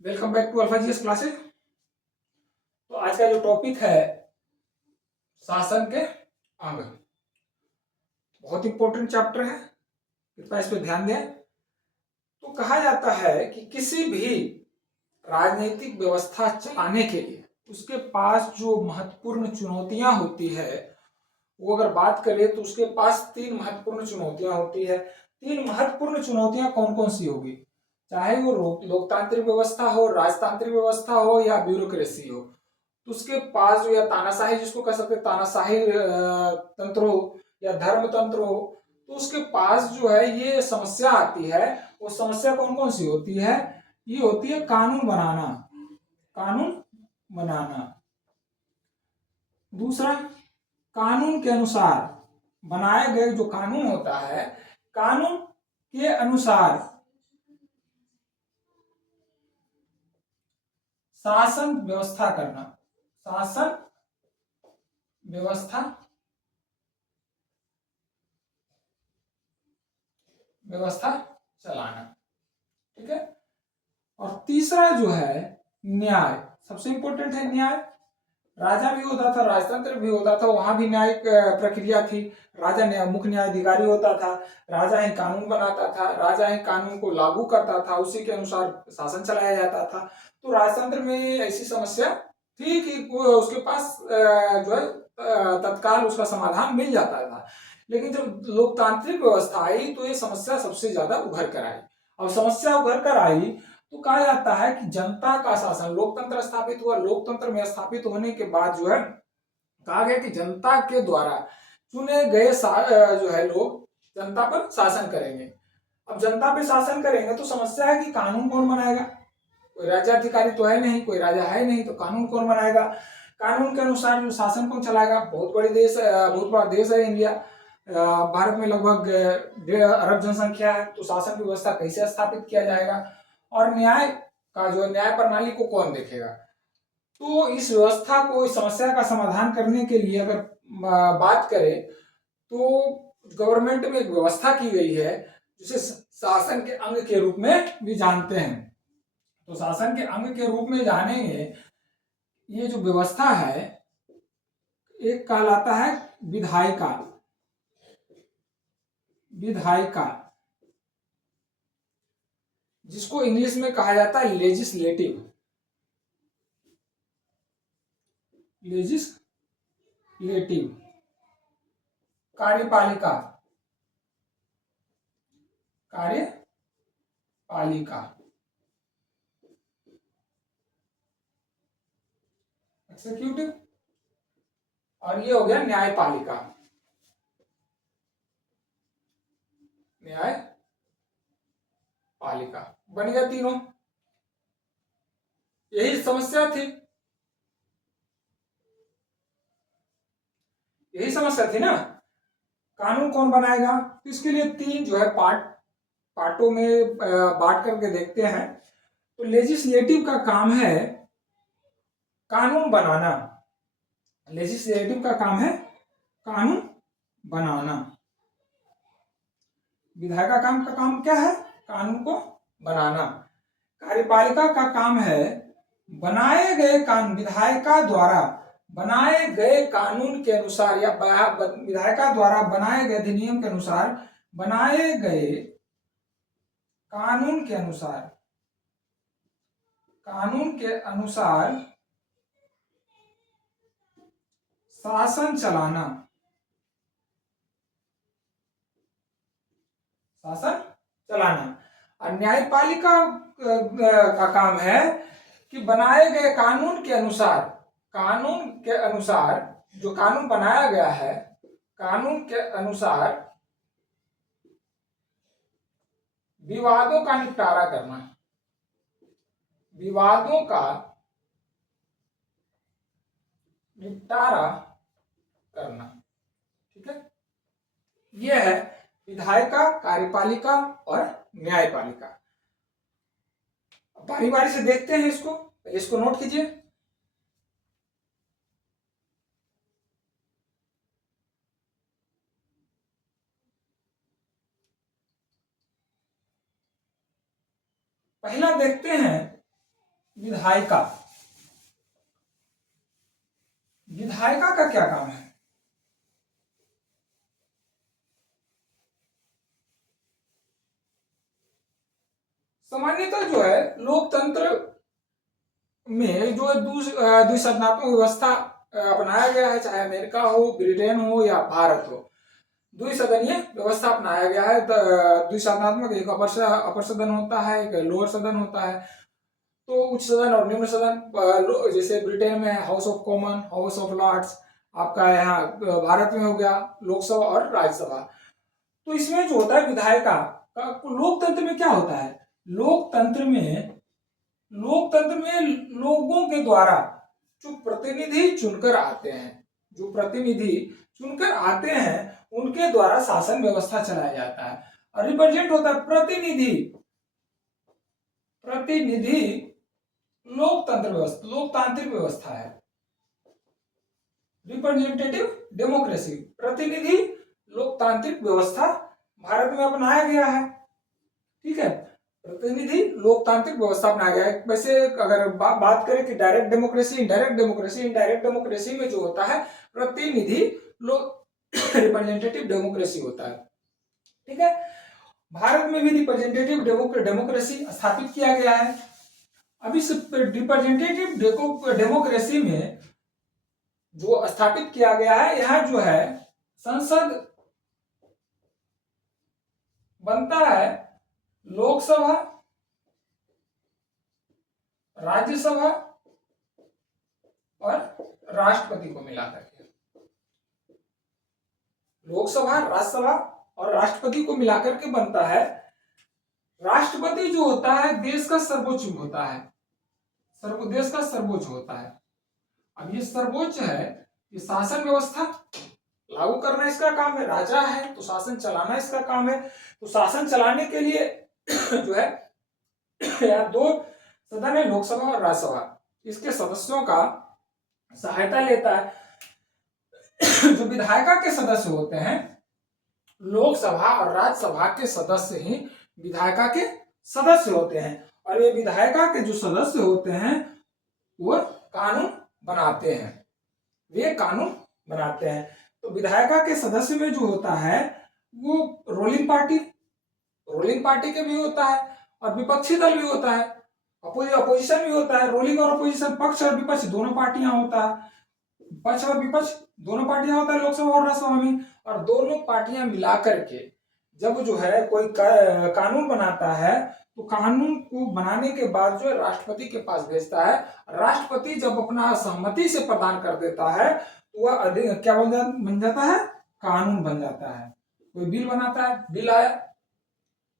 Welcome back to alpha GS classes. तो आज का जो टॉपिक है शासन के अंग, बहुत इंपॉर्टेंट चैप्टर है, कृपया इस पर ध्यान दें। तो कहा जाता है कि किसी भी राजनीतिक व्यवस्था चलाने के लिए उसके पास जो महत्वपूर्ण चुनौतियां होती है, वो अगर बात करें तो उसके पास तीन महत्वपूर्ण चुनौतियां होती है। तीन महत्वपूर्ण चुनौतियां कौन कौन सी होगी, चाहे वो लोकतांत्रिक व्यवस्था हो, राजतांत्रिक व्यवस्था हो या ब्यूरोक्रेसी हो। तो उसके पास जो, या तानाशाही जिसको कह सकते हैं, तानाशाही तंत्र हो या धर्म तंत्र हो, तो उसके पास जो है ये समस्या आती है। वो समस्या कौन कौन सी होती है? ये होती है कानून बनाना, कानून बनाना। दूसरा, कानून के अनुसार बनाए गए जो कानून होता है, कानून के अनुसार शासन व्यवस्था करना, शासन व्यवस्था व्यवस्था चलाना। ठीक है। और तीसरा जो है न्याय, सबसे इंपॉर्टेंट है न्याय। राजा भी होता था, राजतंत्र भी होता था, वहां भी न्यायिक प्रक्रिया थी। राजा मुख्य न्यायाधिकारी होता था, राजा ही कानून बनाता था, राजा ही कानून को लागू करता था, उसी के अनुसार शासन चलाया जाता था। तो राजतंत्र में ऐसी समस्या थी कि उसके पास जो है तत्काल उसका समाधान मिल जाता था। लेकिन जब लोकतांत्रिक व्यवस्था आई तो ये समस्या सबसे ज्यादा उभर कर आई। अब समस्या उभर कर आई तो कहा जाता है कि जनता का शासन, लोकतंत्र स्थापित हुआ। लोकतंत्र में स्थापित होने के बाद जो है कहा गया कि जनता के द्वारा चुने गए जो है लोग जनता पर शासन करेंगे। अब जनता पे शासन करेंगे तो समस्या है कि कानून कौन बनाएगा? कोई राज्याधिकारी तो है नहीं, कोई राजा है नहीं, तो कानून कौन बनाएगा? कानून के अनुसार जो शासन कौन चलाएगा? बहुत बहुत बड़ा देश है इंडिया। भारत में लगभग 1.5 अरब जनसंख्या है, तो शासन की व्यवस्था कैसे स्थापित किया जाएगा? और न्याय का जो न्याय प्रणाली को कौन देखेगा? तो इस व्यवस्था को, इस समस्या का समाधान करने के लिए अगर बात करें तो गवर्नमेंट में एक व्यवस्था की गई है जिसे शासन के अंग के रूप में भी जानते हैं। तो शासन के अंग के रूप में जानेंगे, ये जो व्यवस्था है एक कहलाता है विधायिका, विधायिका, जिसको इंग्लिश में कहा जाता है लेजिस्लेटिव, लेजिस्लेटिव। कार्यपालिका, कार्यपालिका। एक्सिक्यूटिव। और ये हो गया न्यायपालिका, न्यायपालिका। बन गया तीनों। यही समस्या थी, यही समस्या थी ना, कानून कौन बनाएगा? तो इसके लिए तीन जो है पार्टों में बांट करके देखते हैं। तो लेजिस्लेटिव का काम है कानून बनाना, लेजिस्लेटिव का काम है कानून बनाना। विधायिका का काम क्या है? कानून को बनाना। कार्यपालिका का काम है बनाए गए कानून, विधायिका द्वारा बनाए गए कानून के अनुसार या विधायिका द्वारा बनाए गए अधिनियम के अनुसार, बनाए गए कानून के अनुसार, कानून के अनुसार शासन चलाना, शासन चलाना। और न्यायपालिका का काम है कि बनाए गए कानून के अनुसार, कानून के अनुसार जो कानून बनाया गया है, कानून के अनुसार विवादों का निपटारा करना, विवादों का निपटारा करना। ठीक है। यह है विधायिका, कार्यपालिका और न्यायपालिका। बारी बारी से देखते हैं इसको, इसको नोट कीजिए। पहला देखते हैं विधायिका, विधायिका का क्या काम है? सामान्यतः जो है लोकतंत्र में जो द्विसदनात्मक व्यवस्था अपनाया गया है, चाहे अमेरिका हो, ब्रिटेन हो या भारत हो, द्विसदनीय व्यवस्था अपनाया गया है। द्विसदनात्मक, एक अपर सदन होता है, एक लोअर सदन होता है। तो उच्च सदन और निम्न सदन, जैसे ब्रिटेन में house of common, house of lords, आपका यहाँ भारत में हो गया लोकसभा और राज्यसभा। तो इसमें जो होता है विधायिका का, लोकतंत्र में क्या होता है, लोकतंत्र में लोगों के द्वारा जो प्रतिनिधि चुनकर आते हैं, जो प्रतिनिधि चुनकर आते हैं उनके द्वारा शासन व्यवस्था चलाया जाता है। और रिप्रेजेंट होता है प्रतिनिधि, प्रतिनिधि लोकतंत्र व्यवस्था, लोकतांत्रिक व्यवस्था है। रिप्रेजेंटेटिव डेमोक्रेसी, प्रतिनिधि लोकतांत्रिक व्यवस्था भारत में अपनाया गया है। ठीक है, प्रतिनिधि लोकतांत्रिक व्यवस्था अपनाया गया है। वैसे अगर बात करें कि direct democracy, indirect democracy, indirect democracy में जो होता है प्रतिनिधि रिप्रेजेंटेटिव डेमोक्रेसी होता है। ठीक है, भारत में भी रिप्रेजेंटेटिव डेमोक्रेसी स्थापित किया गया है। अब इस रिप्रेजेंटेटिव डेमोक्रेसी में जो स्थापित किया गया है, यह जो है संसद बनता है लोकसभा, राज्यसभा और राष्ट्रपति को मिलाकर के। लोकसभा, राज्यसभा और राष्ट्रपति को मिलाकर के बनता है। राष्ट्रपति जो होता है देश का सर्वोच्च होता है, देश का सर्वोच्च होता है। अब ये सर्वोच्च है, ये शासन व्यवस्था लागू करना इसका काम है। राजा है तो शासन चलाना इसका काम है। तो शासन चलाने के लिए जो है या दो सदन है, लोकसभा और राज्यसभा, इसके सदस्यों का सहायता लेता है। जो विधायिका के सदस्य होते हैं, लोकसभा और राज्यसभा के सदस्य ही विधायिका के सदस्य होते हैं। और ये विधायिका के जो सदस्य होते हैं वो कानून बनाते हैं, वे कानून बनाते हैं। तो विधायिका के सदस्य में जो होता है वो रूलिंग पार्टी के भी होता है और विपक्षी दल भी होता है, अपोजिशन भी होता है। रूलिंग और अपोजिशन, पक्ष और विपक्ष दोनों पार्टियां होता है, पक्ष और विपक्ष दोनों पार्टियां होता है लोकसभा और राज्यसभा में। और दोनों पार्टियां मिलाकर के जब जो है कोई कानून बनाता है तो कानून को बनाने के बाद जो है राष्ट्रपति के पास भेजता है। राष्ट्रपति जब अपना सहमति से प्रदान कर देता है तो वह क्या बन जाता है, कानून बन जाता है। कोई बिल बनाता है, बिल आया,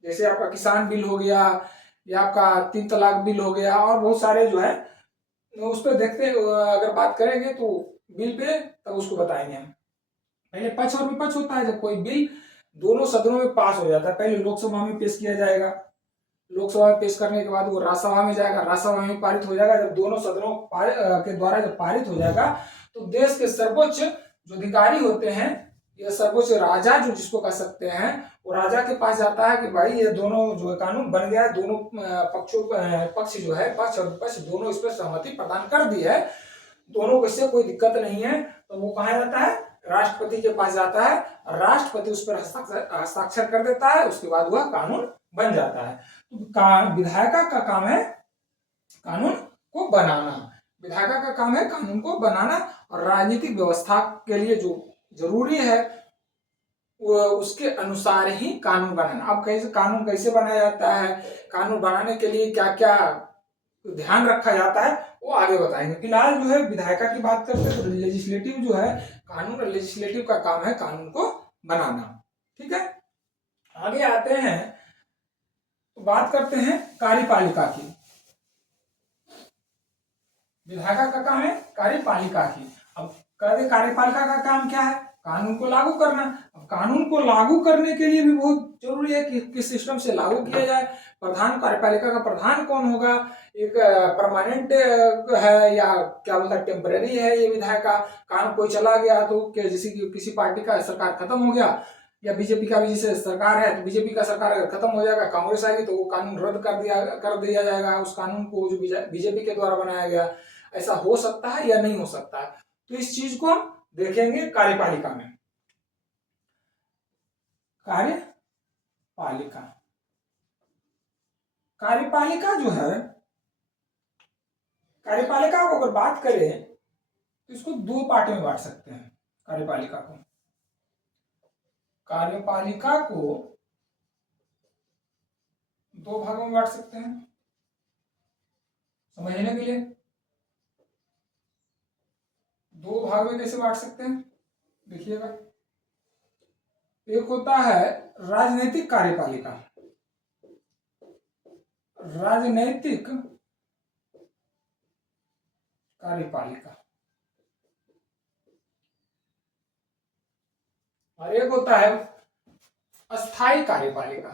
जैसे आपका किसान बिल हो गया या आपका 3 तलाक बिल हो गया और बहुत सारे जो है उस पर देखते अगर बात करेंगे तो बिल पे तब उसको बताएंगे हम। पहले पक्ष और विपक्ष होता है। जब कोई बिल दोनों सदनों में पास हो जाता है, पहले लोकसभा में पेश किया जाएगा, लोकसभा में पेश करने के बाद वो राज्यसभा में जाएगा, राज्यसभा में पारित हो जाएगा। जब दोनों सदनों के द्वारा जब पारित हो जाएगा तो देश के सर्वोच्च जो अधिकारी होते हैं, ये सर्वोच्च राजा जो जिसको कह सकते हैं, वो राजा के पास जाता है कि भाई ये दोनों जो कानून बन गया है, दोनों पक्ष जो है, पक्ष और विपक्ष दोनों इस पर सहमति प्रदान कर दी है, दोनों को इससे कोई दिक्कत नहीं है। तो वो कहा जाता है, राष्ट्रपति के पास जाता है, राष्ट्रपति उस पर हस्ताक्षर कर देता है, उसके बाद वह कानून बन जाता है। तो विधायिका का काम है कानून को बनाना, विधायिका का काम है कानून को बनाना और राजनीतिक व्यवस्था के लिए जो जरूरी है उसके अनुसार ही कानून बनाना। अब कानून कैसे बनाया जाता है, कानून बनाने के लिए क्या क्या ध्यान रखा जाता है, वो आगे बताएंगे। फिलहाल जो है विधायिका की बात करते हैं तो लेजिस्लेटिव जो है कानून, लेजिस्लेटिव का काम है कानून को बनाना। ठीक है, आगे आते हैं तो बात करते हैं कार्यपालिका की। विधायिका का काम है कार्यपालिका की। अब कार्यपालिका का काम क्या है, कानून को लागू करना। अब कानून को लागू करने के लिए भी बहुत जरूरी है कि किस सिस्टम से लागू किया जाए। प्रधान, कार्यपालिका का प्रधान कौन होगा, एक परमानेंट है या क्या बोलता है टेम्पररी है ये विधायिका। कानून कोई चला गया तो जैसे कि किसी पार्टी का सरकार खत्म हो गया या बीजेपी का भी जैसे सरकार है तो बीजेपी का सरकार अगर खत्म हो जाएगा, कांग्रेस आएगी तो वो कानून रद्द कर दिया जाएगा, उस कानून को जो बीजेपी के द्वारा बनाया गया। ऐसा हो सकता है या नहीं हो सकता है, तो इस चीज को हम देखेंगे कार्यपालिका में। कार्यपालिका कार्यपालिका जो है, कार्यपालिका को अगर बात करें तो इसको दो पार्ट में बांट सकते हैं। कार्यपालिका को दो भागों में बांट सकते हैं समझने के लिए। दो भाग में कैसे बांट सकते हैं देखिएगा। एक होता है राजनीतिक कार्यपालिका। राजनीतिक कार्यपालिका और एक होता है अस्थायी कार्यपालिका।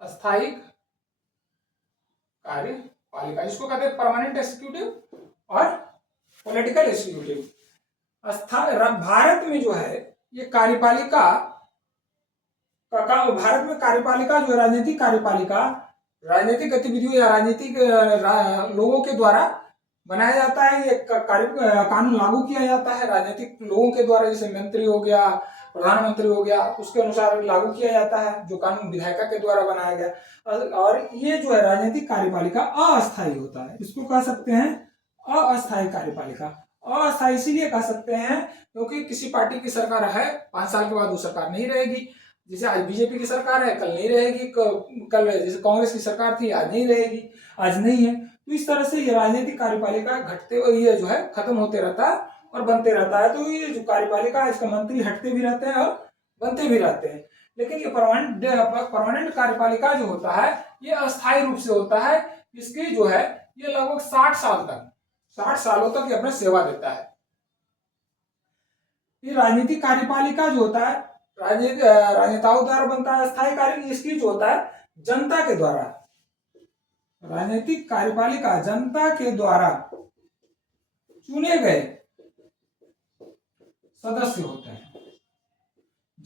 अस्थायी कार्यपालिका इसको कहते हैं परमानेंट एग्जीक्यूटिव और पॉलिटिकल एग्जीक्यूटिव। भारत में जो है ये कार्यपालिका भारत में कार्यपालिका जो राजनीतिक कार्यपालिका राजनीतिक गतिविधियों या राजनीतिक लोगों के द्वारा बनाया जाता है। ये कानून लागू किया जाता है राजनीतिक लोगों के द्वारा, जैसे मंत्री हो गया, प्रधानमंत्री हो गया, उसके अनुसार लागू किया जाता है जो कानून विधायिका के द्वारा बनाया गया। और ये जो है राजनीतिक कार्यपालिका अस्थायी होता है, इसको कह सकते हैं अस्थायी कार्यपालिका। अस्थायी इसीलिए कह सकते हैं क्योंकि किसी पार्टी की सरकार है, 5 साल के बाद वो सरकार नहीं रहेगी। जैसे आज बीजेपी की सरकार है, कल नहीं रहेगी, कल जैसे कांग्रेस की सरकार थी, आज नहीं रहेगी, आज नहीं है। तो इस तरह से ये राजनीतिक कार्यपालिका घटते हुए ये जो है खत्म होते रहता है और बनते रहता है। तो ये जो कार्यपालिका है इसका मंत्री हटते भी रहते हैं और बनते भी रहते हैं। लेकिन ये परमानेंट कार्यपालिका जो होता है ये अस्थायी रूप से होता है। इसकी जो है ये लगभग 60 सालों तक ये अपना सेवा देता है। ये राजनीतिक कार्यपालिका जो होता है राजनेताओं द्वारा बनता है। अस्थायी कार्य इसकी जो होता है जनता के द्वारा। राजनीतिक कार्यपालिका जनता के द्वारा चुने गए सदस्य होते हैं।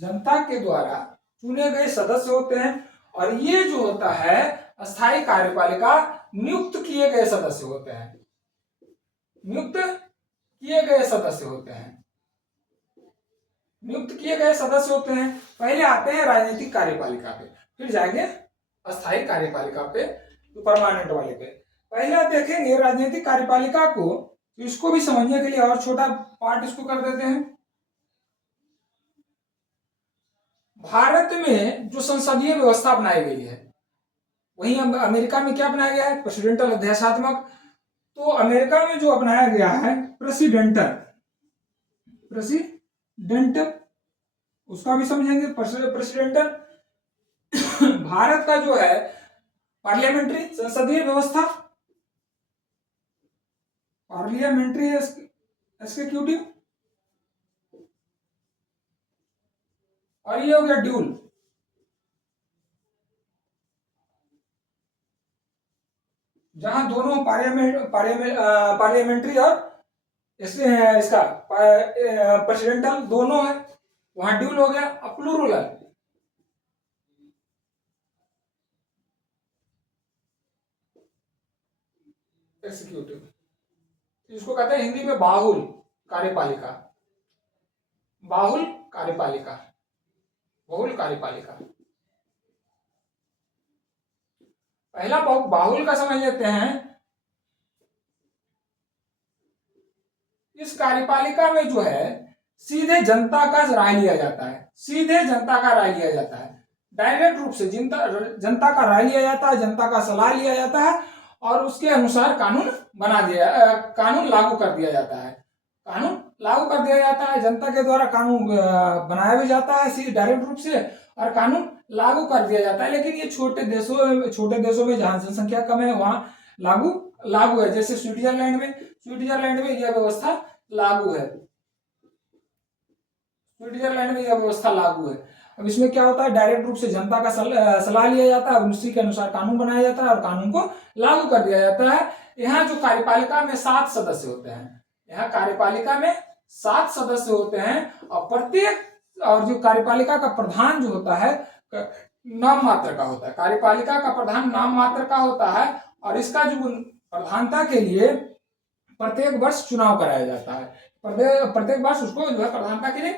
जनता के द्वारा चुने गए सदस्य होते हैं। और ये जो होता है अस्थायी कार्यपालिका नियुक्त किए गए सदस्य होते हैं। नियुक्त किए गए सदस्य होते हैं। नियुक्त किए गए सदस्य होते हैं। पहले आते हैं राजनीतिक कार्यपालिका पे, फिर जाएंगे अस्थायी कार्यपालिका पे, तो परमानेंट वाले पे। पहले देखेंगे राजनीतिक कार्यपालिका को, तो इसको भी समझने के लिए और छोटा पार्ट इसको कर देते हैं। भारत में जो संसदीय व्यवस्था बनाई गई है, वहीं अमेरिका में क्या बनाया गया है? प्रेसिडेंटल अध्यादेशात्मक। तो अमेरिका में जो अपनाया गया है प्रेसिडेंटल, उसका भी समझेंगे प्रेसिडेंटल। भारत का जो है पार्लियामेंट्री संसदीय व्यवस्था, पार्लियामेंट्री एग्जीक्यूटिव, और ये हो गया ड्यूल। जहां दोनों पार्लियामेंट्री और इसका प्रेसिडेंटल दोनों है, वहां ड्यूल हो गया। प्लूरल एग्जीक्यूटिव, इसको कहते हैं हिंदी में बाहुल कार्यपालिका। बहुल कार्यपालिका। पहला बाहुल का समझ लेते हैं। इस कार्यपालिका में जो है सीधे जनता का राय लिया जाता है। सीधे जनता का राय लिया जाता है, डायरेक्ट रूप से जनता का राय लिया जाता है, जनता का सलाह लिया जाता है और उसके अनुसार कानून लागू कर दिया जाता है। जनता के द्वारा कानून बनाया भी जाता है डायरेक्ट रूप से और कानून लागू कर दिया जाता है। लेकिन ये छोटे देशों में जहां जनसंख्या कम है वहां लागू है। जैसे स्विट्जरलैंड में यह व्यवस्था लागू है। अब इसमें क्या होता है, डायरेक्ट रूप से जनता का सलाह लिया जाता है, उसी के अनुसार कानून बनाया जाता है और कानून को लागू कर दिया जाता है। यहाँ जो कार्यपालिका में 7 सदस्य होते हैं, और प्रत्येक और जो कार्यपालिका का प्रधान जो होता है नाम मात्र का होता है। कार्यपालिका का प्रधान नाम मात्र का होता है और इसका जो प्रधानता के लिए प्रत्येक वर्ष चुनाव कराया जाता है। प्रत्येक वर्ष उसको जो है प्रधानता के लिए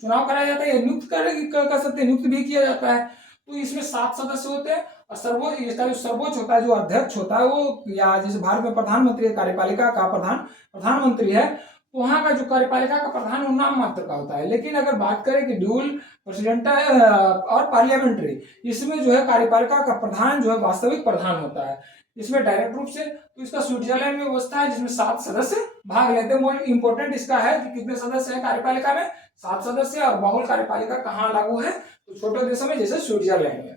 चुनाव कराया जाता है, नियुक्त कर सकते हैं, नियुक्त भी किया जाता है। तो इसमें 7 सदस्य होते हैं और सर्वोच्च, इसका जो सर्वोच्च होता है, जो अध्यक्ष होता है वो, या जैसे भारत में प्रधानमंत्री कार्यपालिका का प्रधानमंत्री है, तो वहां का जो कार्यपालिका का प्रधान वो नाम मात्र का होता है। लेकिन अगर बात करें कि ड्यूल प्रेसिडेंटल और पार्लियामेंट्री, इसमें जो है कार्यपालिका का प्रधान जो है वास्तविक प्रधान होता है, इसमें डायरेक्ट रूप से। तो इसका स्विट्जरलैंड में व्यवस्था है जिसमें 7 सदस्य भाग लेते हैं। मोस्ट इंपोर्टेंट इसका है कि कितने सदस्य हैं कार्यपालिका में, 7 सदस्य। और बहुल कार्यपालिका कहाँ लागू है, तो छोटे देशों में जैसे स्विट्जरलैंड में।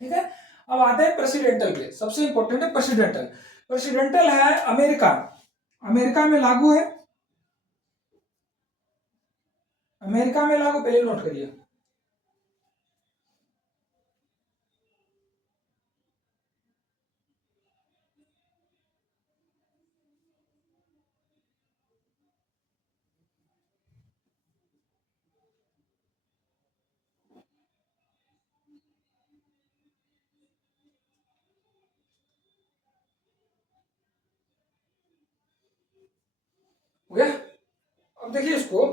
ठीक है, अब आते हैं प्रेसिडेंटल पे। सबसे इंपॉर्टेंट है प्रेसिडेंटल। प्रेसिडेंटल है अमेरिका, अमेरिका में लागू है, अमेरिका में लागू, पहले नोट करिए। हो गया। अब देखिए इसको,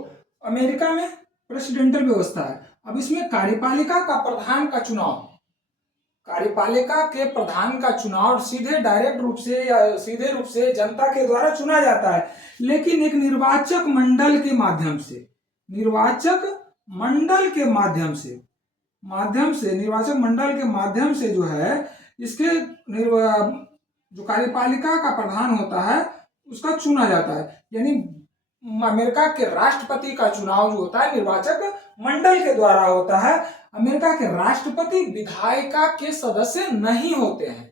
अमेरिका में प्रेसिडेंटल व्यवस्था है। अब इसमें कार्यपालिका का प्रधान का चुनाव, कार्यपालिका के प्रधान का चुनाव सीधे डायरेक्ट रूप से या सीधे रूप से जनता के द्वारा चुना जाता है, लेकिन एक निर्वाचक मंडल के माध्यम से, निर्वाचक मंडल के माध्यम से निर्वाचक मंडल के माध्यम से जो है इसके जो कार्यपालिका का प्रधान होता है उसका चुना जाता है। यानी अमेरिका के राष्ट्रपति का चुनाव जो होता है निर्वाचक मंडल के द्वारा होता है। अमेरिका के राष्ट्रपति विधायिका के सदस्य नहीं होते हैं।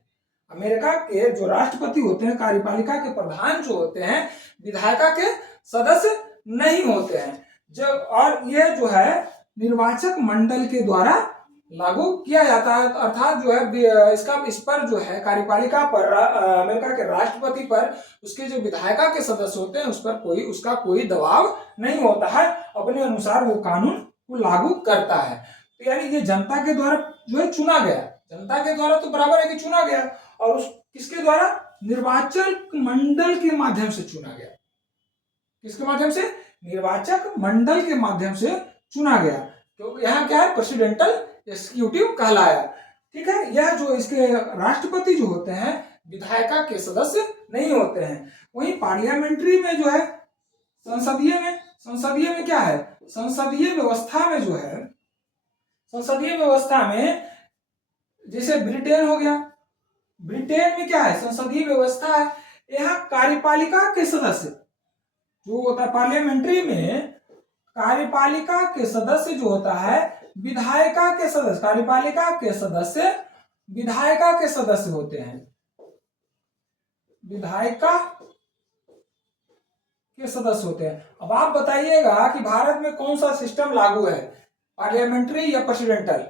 अमेरिका के जो राष्ट्रपति होते हैं, कार्यपालिका के प्रधान जो होते हैं, विधायिका के सदस्य नहीं होते हैं। जब और यह जो है निर्वाचक मंडल के द्वारा लागू किया जाता है, अर्थात जो है इसका इस पर जो है कार्यपालिका पर, अमेरिका के राष्ट्रपति पर उसके जो विधायिका के सदस्य होते हैं उस पर उसका कोई दबाव नहीं होता है, अपने अनुसार वो कानून को लागू करता है। तो यानी ये जनता के द्वारा जो है चुना गया, जनता के द्वारा तो बराबर है कि चुना गया, और उस किसके द्वारा, निर्वाचन मंडल के माध्यम से चुना गया। किसके माध्यम से, निर्वाचक मंडल के माध्यम से चुना गया। क्योंकि यहाँ क्या है, प्रेसिडेंटल एग्जीक्यूटिव कहलाया। ठीक है, यह जो इसके राष्ट्रपति जो होते हैं विधायिका के सदस्य नहीं होते हैं। वहीं पार्लियामेंट्री में जो है, संसदीय में क्या है, संसदीय व्यवस्था में जो है, संसदीय व्यवस्था में जैसे ब्रिटेन हो गया, ब्रिटेन में क्या है, संसदीय व्यवस्था है। यहाँ कार्यपालिका के सदस्य जो होता है, पार्लियामेंट्री में कार्यपालिका के सदस्य जो होता है विधायिका के सदस्य, कार्यपालिका के सदस्य विधायिका के सदस्य होते हैं, विधायिका के सदस्य होते हैं। अब आप बताइएगा कि भारत में कौन सा सिस्टम लागू है, पार्लियामेंट्री या प्रेसिडेंटल।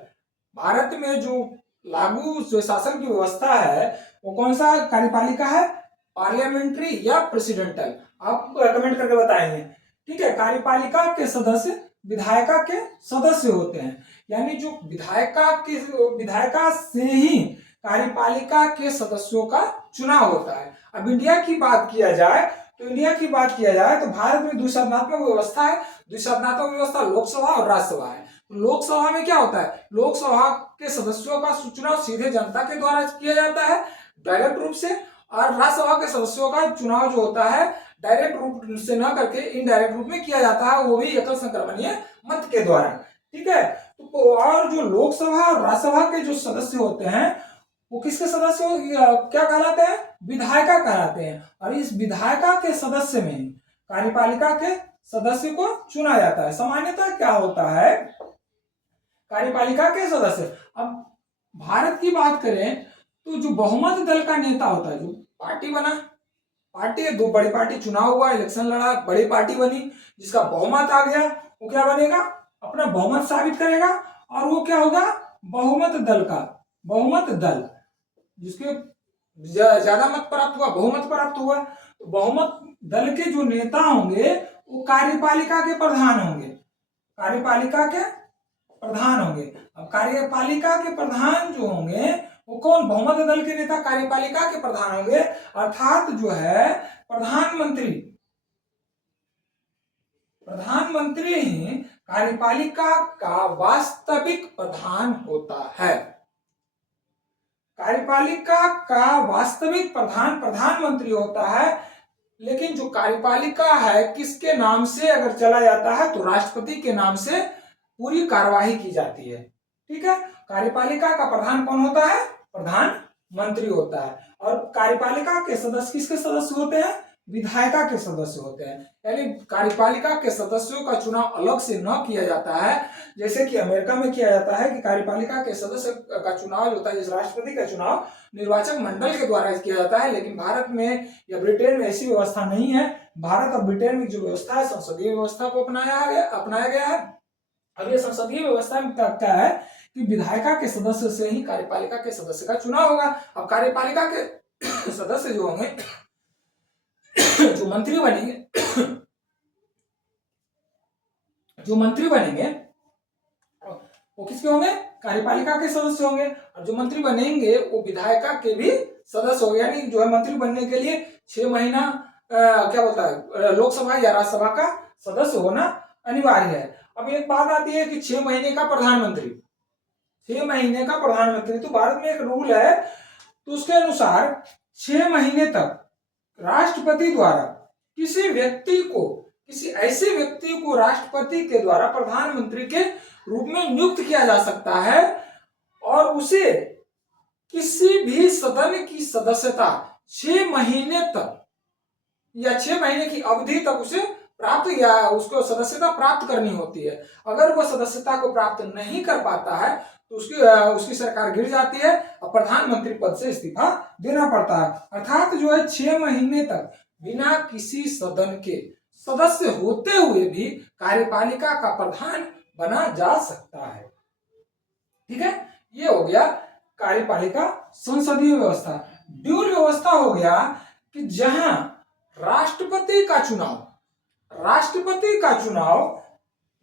भारत में जो लागू जो शासन की व्यवस्था है वो कौन सा कार्यपालिका है, पार्लियामेंट्री या प्रेसिडेंटल, आप कमेंट करके बताएंगे। ठीक है, कार्यपालिका के सदस्य विधायिका के सदस्य होते हैं, यानी जो विधायिका से ही कार्यपालिका के सदस्यों का चुनाव होता है। अब इंडिया की बात किया जाए तो भारत में द्विसदनात्मक व्यवस्था है। द्विसदनात्मक व्यवस्था लोकसभा और राज्यसभा है। लोकसभा में क्या होता है, लोकसभा के सदस्यों का चुनाव सीधे जनता के द्वारा किया जाता है डायरेक्ट रूप से, और राज्यसभा के सदस्यों का चुनाव जो होता है डायरेक्ट रूप से न करके इनडायरेक्ट रूप में किया जाता है, वो भी एकल संक्रमणीय मत के द्वारा। ठीक है, तो और जो लोकसभा और राज्यसभा के जो सदस्य होते हैं वो किसके सदस्य क्या कहलाते हैं, विधायिका कहलाते हैं। और इस विधायिका के सदस्य में कार्यपालिका के सदस्य को चुना जाता है। सामान्यतः क्या होता है, कार्यपालिका के सदस्य, अब भारत की बात करें तो जो बहुमत दल का नेता होता है, जो पार्टी बना, पार्टी है, दो बड़ी पार्टी चुनाव हुआ, इलेक्शन लड़ा, बड़ी पार्टी बनी, जिसका बहुमत आ गया वो क्या बनेगा, अपना बहुमत साबित करेगा, और वो क्या होगा, बहुमत दल जिसके ज्यादा मत प्राप्त हुआ, बहुमत प्राप्त हुआ, तो बहुमत दल के जो नेता होंगे वो कार्यपालिका के प्रधान होंगे, कार्यपालिका के प्रधान होंगे। अब कार्यपालिका के प्रधान जो होंगे वो कौन, बहुमत दल के नेता कार्यपालिका के प्रधान होंगे, अर्थात जो है प्रधानमंत्री ही कार्यपालिका का वास्तविक प्रधान होता है। कार्यपालिका का वास्तविक प्रधान प्रधानमंत्री होता है, लेकिन जो कार्यपालिका है किसके नाम से अगर चला जाता है तो राष्ट्रपति के नाम से पूरी कार्यवाही की जाती है। ठीक है, कार्यपालिका का प्रधान कौन होता है, प्रधानमंत्री होता है। और कार्यपालिका के सदस्य किसके सदस्य होते हैं, विधायिका के सदस्य होते हैं। यानी कार्यपालिका के सदस्यों का चुनाव अलग से न किया जाता है, जैसे कि अमेरिका में किया जाता है कि कार्यपालिका के सदस्य का चुनाव होता है, जैसे राष्ट्रपति का चुनाव निर्वाचक मंडल के द्वारा किया जाता है। लेकिन भारत में या ब्रिटेन में ऐसी व्यवस्था नहीं है। भारत और ब्रिटेन में जो व्यवस्था है संसदीय व्यवस्था को अपनाया गया है। अब ये संसदीय व्यवस्था में क्या है कि विधायिका के सदस्य से ही कार्यपालिका के सदस्य का चुनाव होगा। अब कार्यपालिका के सदस्य जो होंगे, जो मंत्री बनेंगे वो किसके होंगे, कार्यपालिका के सदस्य होंगे। और जो मंत्री बनेंगे वो विधायिका के भी सदस्य होंगे। यानी जो है मंत्री बनने के लिए 6 महीना क्या बोलता है लोकसभा या राज्यसभा का सदस्य होना अनिवार्य है। अब एक बात आती है कि 6 महीने का प्रधानमंत्री, 6 महीने का प्रधानमंत्री, तो भारत में एक रूल है, तो उसके अनुसार 6 महीने तक राष्ट्रपति द्वारा किसी ऐसे व्यक्ति को राष्ट्रपति के द्वारा प्रधानमंत्री के रूप में नियुक्त किया जा सकता है और उसे किसी भी सदन की सदस्यता 6 महीने तक या 6 महीने की अवधि तक उसे प्राप्त या उसको सदस्यता प्राप्त करनी होती है। अगर वो सदस्यता को प्राप्त नहीं कर पाता है तो उसकी सरकार गिर जाती है और प्रधानमंत्री पद से इस्तीफा देना पड़ता है। अर्थात जो है 6 महीने तक बिना किसी सदन के सदस्य होते हुए भी कार्यपालिका का प्रधान बना जा सकता है। ठीक है, ये हो गया कार्यपालिका संसदीय व्यवस्था। ड्यूल व्यवस्था हो गया कि जहां राष्ट्रपति का चुनाव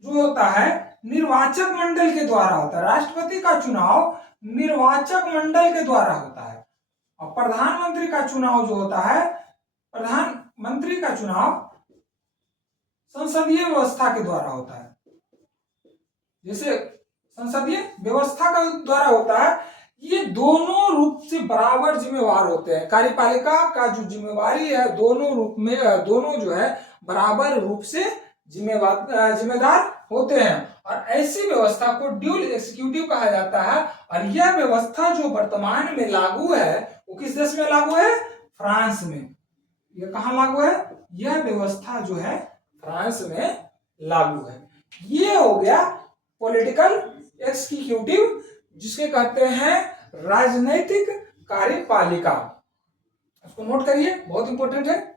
जो होता है निर्वाचक मंडल के द्वारा होता है। राष्ट्रपति का चुनाव निर्वाचक मंडल के द्वारा होता है और प्रधानमंत्री का चुनाव जो होता है, प्रधानमंत्री का चुनाव संसदीय व्यवस्था के द्वारा होता है। जैसे संसदीय व्यवस्था का द्वारा होता है, ये दोनों रूप से बराबर जिम्मेवार होते हैं। कार्यपालिका का जो जिम्मेवारी है दोनों जो है बराबर रूप से जिम्मेदार होते हैं और ऐसी व्यवस्था को ड्यूल एग्जीक्यूटिव कहा जाता है। और यह व्यवस्था जो वर्तमान में लागू है वो किस देश में लागू है, फ्रांस में। यह कहाँ लागू है, यह व्यवस्था जो है फ्रांस में लागू है। ये हो गया पॉलिटिकल एग्जीक्यूटिव, जिसके कहते हैं राजनैतिक कार्यपालिका। इसको नोट करिए, बहुत इंपॉर्टेंट है।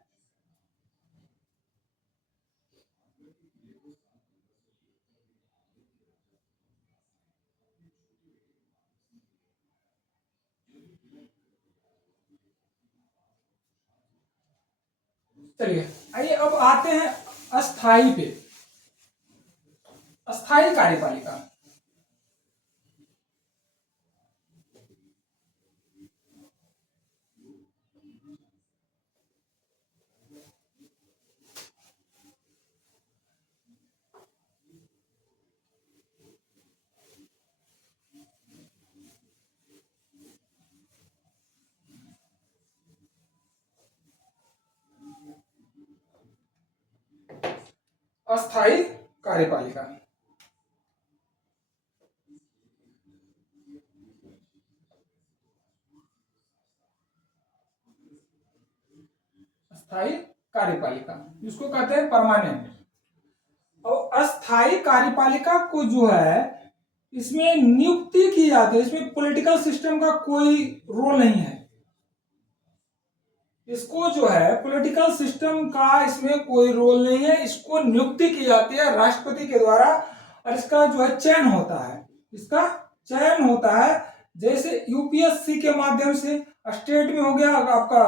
चलिए आइए अब आते हैं अस्थाई पे। अस्थाई कार्यपालिका, अस्थाई कार्यपालिका। अस्थाई कार्यपालिका जिसको कहते हैं परमानेंट। और अस्थाई कार्यपालिका को जो है इसमें नियुक्ति की जाती है, इसमें पॉलिटिकल सिस्टम का कोई रोल नहीं है। इसको जो है पॉलिटिकल सिस्टम का इसमें कोई रोल नहीं है। इसको नियुक्ति की जाती है राष्ट्रपति के द्वारा और इसका जो है चयन होता है। जैसे यूपीएससी के माध्यम से, स्टेट में हो गया आपका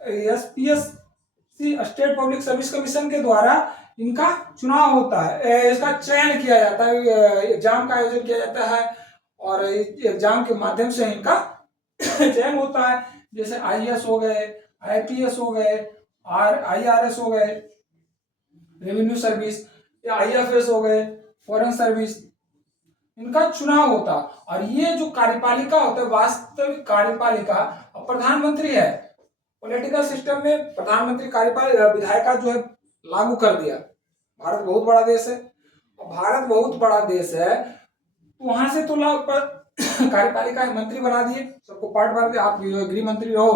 SPSC, state public service commission के द्वारा इनका चुनाव होता है, इसका चयन किया जाता है, एग्जाम का आयोजन किया जाता है और एग्जाम के माध्यम से इनका चयन होता है। जैसे आईएएस हो गए, आईपीएस हो गए, आईआरएस हो गए, रेवेन्यू सर्विस, या आईएफएस हो गए, फॉरेन सर्विस, इनका चुनाव होता। और ये जो कार्यपालिका होता है, वास्तविक कार्यपालिका, अब प्रधानमंत्री है, पॉलिटिकल सिस्टम में प्रधानमंत्री कार्यपालिका विधायिका जो है लागू कर दिया। भारत बहुत बड़ा देश है, भारत बहुत बड़ा देश है, तो वहां से तो कार्यपालिका मंत्री बना दिए, सबको पार्ट बांट दिया, आप गृह मंत्री रहो,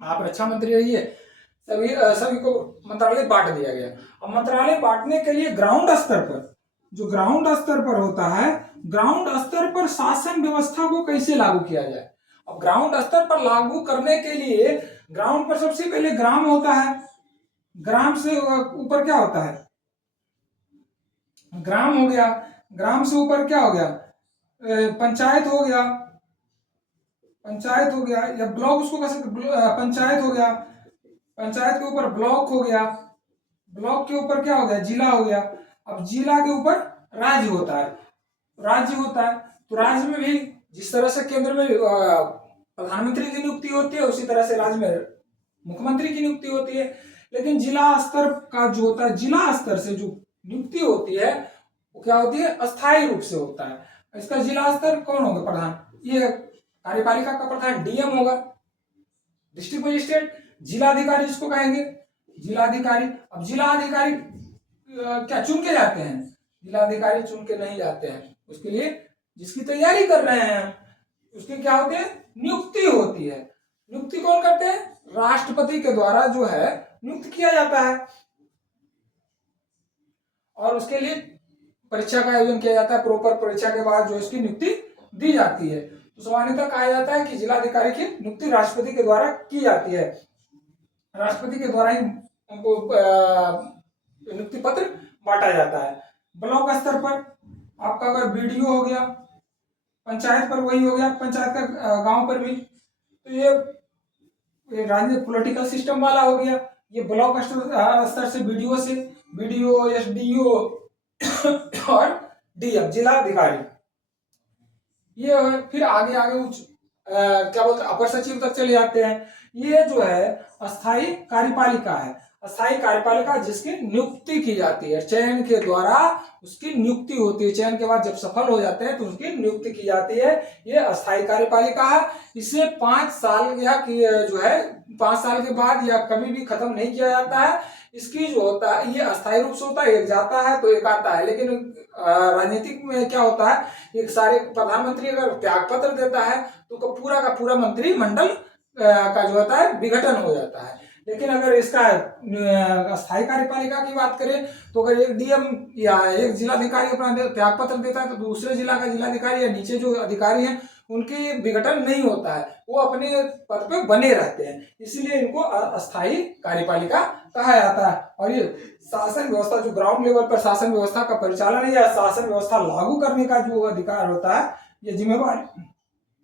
आप रक्षा मंत्री रहिए, सभी को मंत्रालय बांट दिया गया। अब मंत्रालय बांटने के लिए ग्राउंड स्तर पर, जो ग्राउंड स्तर पर होता है, ग्राउंड स्तर पर शासन व्यवस्था को कैसे लागू किया जाए। अब ग्राउंड स्तर पर लागू करने के लिए ग्राउंड पर सबसे पहले ग्राम होता है, ग्राम से ऊपर क्या होता है, ग्राम हो गया, ग्राम से ऊपर क्या हो गया, पंचायत हो गया, पंचायत हो गया, या ब्लॉक उसको कह सकते, पंचायत हो गया, पंचायत के ऊपर ब्लॉक हो गया, ब्लॉक के ऊपर क्या हो गया, जिला हो गया। अब जिला के ऊपर राज्य होता है, राज्य होता है, तो राज्य में भी जिस तरह से केंद्र में प्रधानमंत्री की नियुक्ति होती है, उसी तरह से राज्य में मुख्यमंत्री की नियुक्ति होती है। लेकिन जिला स्तर का जो होता है, जिला स्तर से जो नियुक्ति होती है वो क्या होती है, अस्थायी रूप से होता है। इसका जिला स्तर कौन होगा, प्रधान, ये कार्यपालिका का प्रधान डीएम होगा, डिस्ट्रिक्ट मजिस्ट्रेट, जिलाधिकारी जिसको कहेंगे, जिलाधिकारी। अब जिलाधिकारी क्या चुन के जाते हैं, जिलाधिकारी चुन के नहीं जाते हैं, उसके लिए जिसकी तैयारी कर रहे हैं उसकी क्या होती है, नियुक्ति होती है। नियुक्ति कौन करते हैं, राष्ट्रपति के द्वारा जो है नियुक्त किया जाता है, और उसके लिए परीक्षा का आयोजन किया जाता है, प्रॉपर परीक्षा के बाद जो इसकी नियुक्ति दी जाती है। तो सामान्यतः कहा जाता है कि जिलाधिकारी की नियुक्ति राष्ट्रपति के द्वारा की जाती है, राष्ट्रपति के द्वारा ही उनको नियुक्ति पत्र बांटा जाता है। ब्लॉक स्तर पर आपका अगर बीडीओ हो गया, पंचायत पर वही हो गया, पंचायत का गांव पर भी, तो ये राज्य पॉलिटिकल सिस्टम वाला हो गया। ये ब्लॉक स्तर से बीडीओ से, बीडीओ, एसडीओ और डीएम, जिलाधिकारी, ये फिर आगे आगे क्या बोलते हैं, अपर सचिव तक चले जाते हैं। ये जो है अस्थायी कार्यपालिका है, अस्थायी कार्यपालिका जिसकी नियुक्ति की जाती है, चयन के द्वारा उसकी नियुक्ति होती है, चयन के बाद जब सफल हो जाते हैं तो उसकी नियुक्ति की जाती है। ये अस्थायी कार्यपालिका है। इसे 5 साल या जो है 5 साल के बाद या कभी भी खत्म नहीं किया जाता है। इसकी जो होता है, ये अस्थायी रूप से होता है, एक जाता है तो एक आता है। लेकिन राजनीतिक में क्या होता है, एक सारे प्रधानमंत्री अगर त्याग पत्र देता है तो पूरा का पूरा मंत्रिमंडल का जो होता है विघटन हो जाता है। लेकिन अगर इसका अस्थायी कार्यपालिका की बात करें तो अगर एक डीएम या एक जिलाधिकारी अपना त्याग पत्र देता है तो दूसरे जिला का जिलाधिकारी या नीचे जो अधिकारी हैं उनकी विघटन नहीं होता है, वो अपने पद पे बने रहते हैं, इसलिए इनको अस्थायी कार्यपालिका कहा जाता है। और ये शासन व्यवस्था, जो ग्राउंड लेवल पर शासन व्यवस्था का परिचालन या शासन व्यवस्था लागू करने का जो अधिकार होता है, ये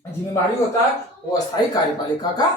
जिम्मेवारी होता है, वो अस्थायी कार्यपालिका का